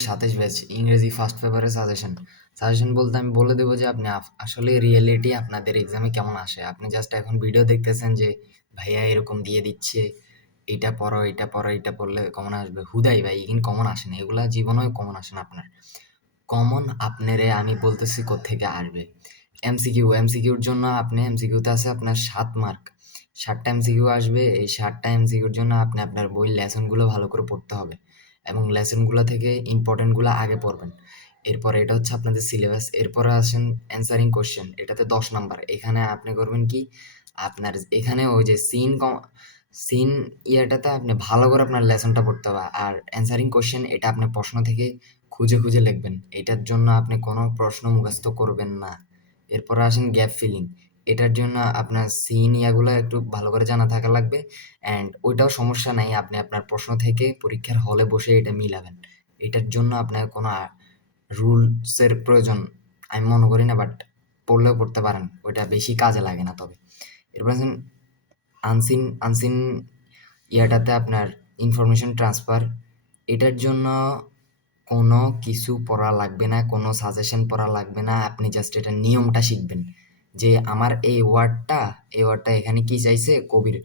27 batch ইংরেজি first পেপারের suggestion বলতে আমি বলে দেবো যে আপনি আসলে রিয়েলিটি আপনাদের এক্সামে কেমন আসে। আপনি জাস্ট এখন ভিডিও দেখতেছেন যে ভাইয়া এরকম দিয়ে দিচ্ছে, এইটা পড়ো এইটা পড়ো, এইটা পড়লে কমন আসবে। হুদাই ভাই কিন্তু কমন আসে না, এগুলা জীবনেও কমন আসে না আপনার। কমন আপনারে আমি বলতেছি কোত্থেকে আসবে। এমসিকিউর জন্য আপনি এমসিকিউতে আছে আপনার 7 মার্ক, 7টা এমসিকিউ আসবে। এই 7টা এমসিকিউর জন্য আপনি আপনার বই লেসনগুলো ভালো করে পড়তে হবে এবং লেসনগুলো থেকে ইম্পর্টেন্টগুলো আগে পড়বেন। এরপর এটা হচ্ছে আপনাদের সিলেবাস। এরপরে আসেন অ্যান্সারিং কোশ্চেন, এটাতে 10 নাম্বার। এখানে আপনি করবেন কি, আপনার এখানে ওই যে সিন ইয়াটাতে আপনি ভালো করে আপনার লেসনটা পড়তে হবে। আর অ্যান্সারিং কোশ্চেন এটা আপনি প্রশ্ন থেকে খুঁজে খুঁজে লিখবেন। এটার জন্য আপনি কোনো প্রশ্ন মুখস্থ করবেন না। এরপর আসেন গ্যাপ ফিলিং। এটার জন্য আপনার সিন ইয়াগুলো একটু ভালো করে জানা থাকা লাগবে। অ্যান্ড ওইটাও সমস্যা নাই, আপনি আপনার প্রশ্ন থেকে পরীক্ষার হলে বসে এটা মিলাবেন। এটার জন্য আপনার কোনো রুলসের প্রয়োজন আমি মনে করি না, বাট পড়লেও পড়তে পারেন, ওইটা বেশি কাজে লাগে না। তবে এরপর আছেন আনসিন ইয়াটাতে আপনার ইনফরমেশন ট্রান্সফার। এটার জন্য কোনো কিছু পড়া লাগবে না, কোনো সাজেশন পড়া লাগবে না। আপনি জাস্ট এটার নিয়মটা শিখবেন যে আমার এই ওয়ার্ডটা এখানে কি চাইছে, কবির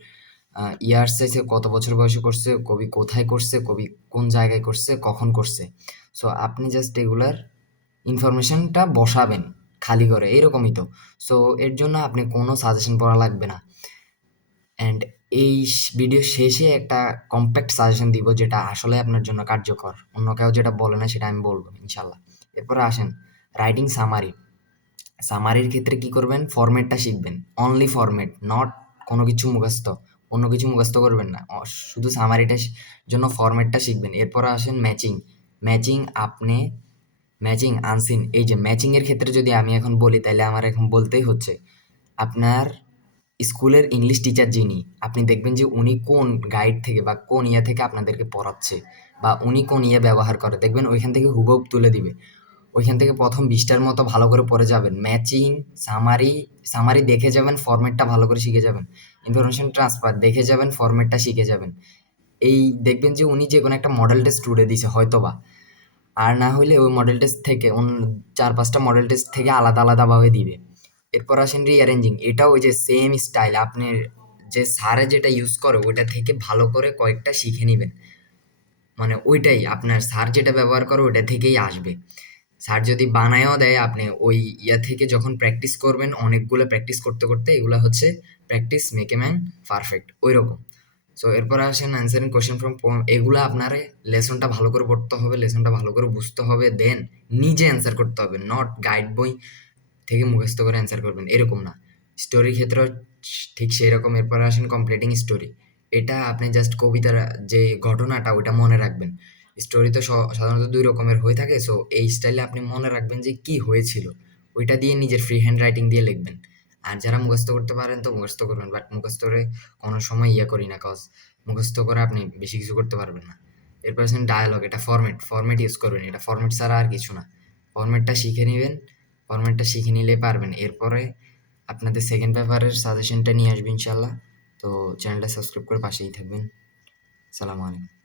ইয়ার্স চাইছে, কত বছর বয়সে করছে, কবি কোথায় করছে, কবি কোন জায়গায় করছে, কখন করছে। সো আপনি জাস্ট এগুলার ইনফরমেশনটা বসাবেন খালি করে, এরকমই তো। সো এর জন্য আপনি কোনো সাজেশন পড়া লাগবে না। অ্যান্ড এই ভিডিও শেষে একটা কম্প্যাক্ট সাজেশন দিব যেটা আসলে আপনার জন্য কার্যকর। অন্য কেউ যেটা বলে না সেটা আমি বলবো ইনশাল্লাহ। এরপরে আসেন রাইটিং সামারি। সামারির ক্ষেত্রে কি করবেন, ফরম্যাটটা শিখবেন। অনলি ফরম্যাট, নট কোনো কিছু মুখস্থ। অন্য কিছু মুখস্থ করবেন না, শুধু সামারিটা জন্য ফরম্যাটটা শিখবেন। এরপরে আসেন ম্যাচিং। ম্যাচিং আপনি ম্যাচিং আনসিন, এই যে ম্যাচিংয়ের ক্ষেত্রে যদি আমি এখন বলি তাহলে আমার এখন বলতেই হচ্ছে আপনার স্কুলের ইংলিশ টিচার যিনি, আপনি দেখবেন যে উনি কোন গাইড থেকে বা কোন ইয়ে থেকে আপনাদেরকে পড়াচ্ছে বা উনি কোন ইয়ে ব্যবহার করে, দেখবেন ওইখান থেকে হুবহু তুলে দিবে। ওইখান থেকে প্রথম 20টার মতো ভালো করে পড়ে যাবেন। ম্যাচিং, সামারি দেখে যাবেন, ফরম্যাটটা ভালো করে শিখে যাবেন। ইনফরমেশন ট্রান্সফার দেখে যাবেন, ফরম্যাটটা শিখে যাবেন। এই দেখবেন যে উনি যে কোনো একটা মডেল টেস্ট টুডে দিছে হয়তোবা, আর না হইলে ওই মডেল টেস্ট থেকে 4-5টা মডেল টেস্ট থেকে আলাদা আলাদাভাবে দিবে। এরপর আসেন রিঅ্যারেঞ্জিং। এটাও ওই যে সেম স্টাইল, আপনি যে স্যারে যেটা ইউজ করে ওইটা থেকে ভালো করে কয়েকটা শিখে নিবেন। মানে ওইটাই আপনার স্যার যেটা ব্যবহার করে ওইটা থেকেই আসবে। স্যার যদি বানায়ও দেয়, আপনি ওই ইয়া থেকে যখন প্র্যাকটিস করবেন, অনেকগুলো প্র্যাকটিস করতে করতে এগুলা হচ্ছে practice make a man perfect, ওই রকম। সো এরপর আসেন অ্যান্সারিং কোয়েশ্চেন ফ্রম পোয়েম। এগুলো আপনারে লেসনটা ভালো করে পড়তে হবে, লেসনটা ভালো করে বুঝতে হবে, দেন নিজে অ্যান্সার করতে হবে। নট গাইড বই থেকে মুখস্থ করে অ্যান্সার করবেন, এরকম না। স্টোরির ক্ষেত্রেও ঠিক সেই রকম। এরপর আসেন কমপ্লিটিং স্টোরি। এটা আপনি জাস্ট কবিতার যে ঘটনাটা ওইটা মনে রাখবেন। স্টোরি তো সাধারণত 2 রকমের হয়ে থাকে। সো এই স্টাইলে আপনি মনে রাখবেন যে কি হয়েছিল, ওইটা দিয়ে নিজের ফ্রি হ্যান্ড রাইটিং দিয়ে লিখবেন। আর যারা মুখস্থ করতে পারেন তো মুখস্থ করবেন, বাট মুখস্থ করে কোনো সময় ইয়ে করি না, কজ মুখস্থ করে আপনি বেশি কিছু করতে পারবেন না। এরপর আছেন ডায়ালগ। এটা ফরম্যাট ইউজ করবেন, এটা ফরম্যাট ছাড়া আর কিছু না। ফরম্যাটটা শিখে নেবেন, ফরম্যাটটা শিখে নিলেই পারবেন। এরপরে আপনাদের সেকেন্ড পেপারের সাজেশনটা নিয়ে আসবেন ইনশাল্লাহ। তো চ্যানেলটা সাবস্ক্রাইব করে পাশেই থাকবেন। সালামু আলাইকুম।